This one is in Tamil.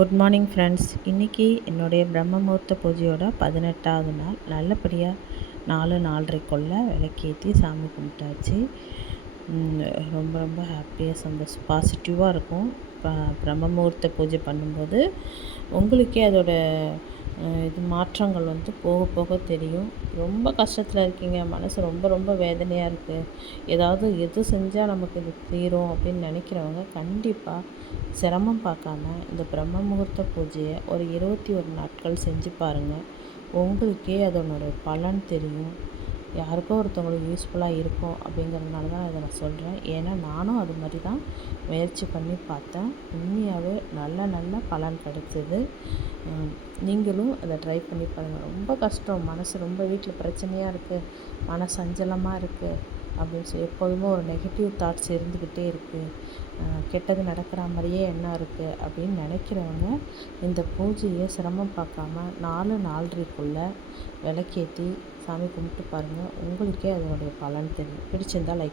Good morning friends. இன்றைக்கி என்னுடைய பிரம்ம முகூர்த்த பூஜையோட 18வது நாள். நல்லபடியாக 4:30க்குள்ளே விளக்கேற்றி சாமி கும்பிட்டாச்சு. ரொம்ப ரொம்ப ஹாப்பியாக பாசிட்டிவாக இருக்கும். பிரம்ம முகூர்த்த பூஜை பண்ணும்போது உங்களுக்கே அதோட மாற்றங்கள் போக போக தெரியும். ரொம்ப கஷ்டத்தில் இருக்கீங்க, மனசு ரொம்ப ரொம்ப வேதனையாக இருக்குது, எது செஞ்சால் நமக்கு இது தீரும் அப்படின்னு நினைக்கிறவங்க கண்டிப்பாக சிரமம் பார்க்காம இந்த பிரம்ம முகூர்த்த பூஜையை ஒரு 21 நாட்கள் செஞ்சு பாருங்கள். உங்களுக்கே அதனுடைய பலன் தெரியும். யாருக்கோ ஒருத்தவங்களுக்கு யூஸ்ஃபுல்லாக இருக்கும் அப்படிங்கிறதுனால தான் இதை நான் சொல்கிறேன். ஏன்னா நானும் அது மாதிரி தான் முயற்சி பண்ணி பார்த்தேன். உண்மையாகவே நல்ல பலன் கிடைச்சிது. நீங்களும் அதை ட்ரை பண்ணி பாருங்கள். ரொம்ப கஷ்டம், மனசு ரொம்ப வீட்டில் பிரச்சனையாக இருக்குது, மனசு சஞ்சலமாக இருக்குது அப்படின்னு சொல்லி எப்போதுமே ஒரு நெகட்டிவ் தாட்ஸ் இருந்துக்கிட்டே இருக்குது, கெட்டது நடக்கிற மாதிரியே எண்ணம் இருக்குது அப்படின்னு நினைக்கிறவங்க இந்த பூஜையை சிரமம் பார்க்காம 4:30க்குள்ளே விளக்கேற்றி சாமி கும்பிட்டு பாருங்கள். உங்களுக்கே அதனுடைய பலன் தெரியும். பிடிச்சிருந்தால் லைக்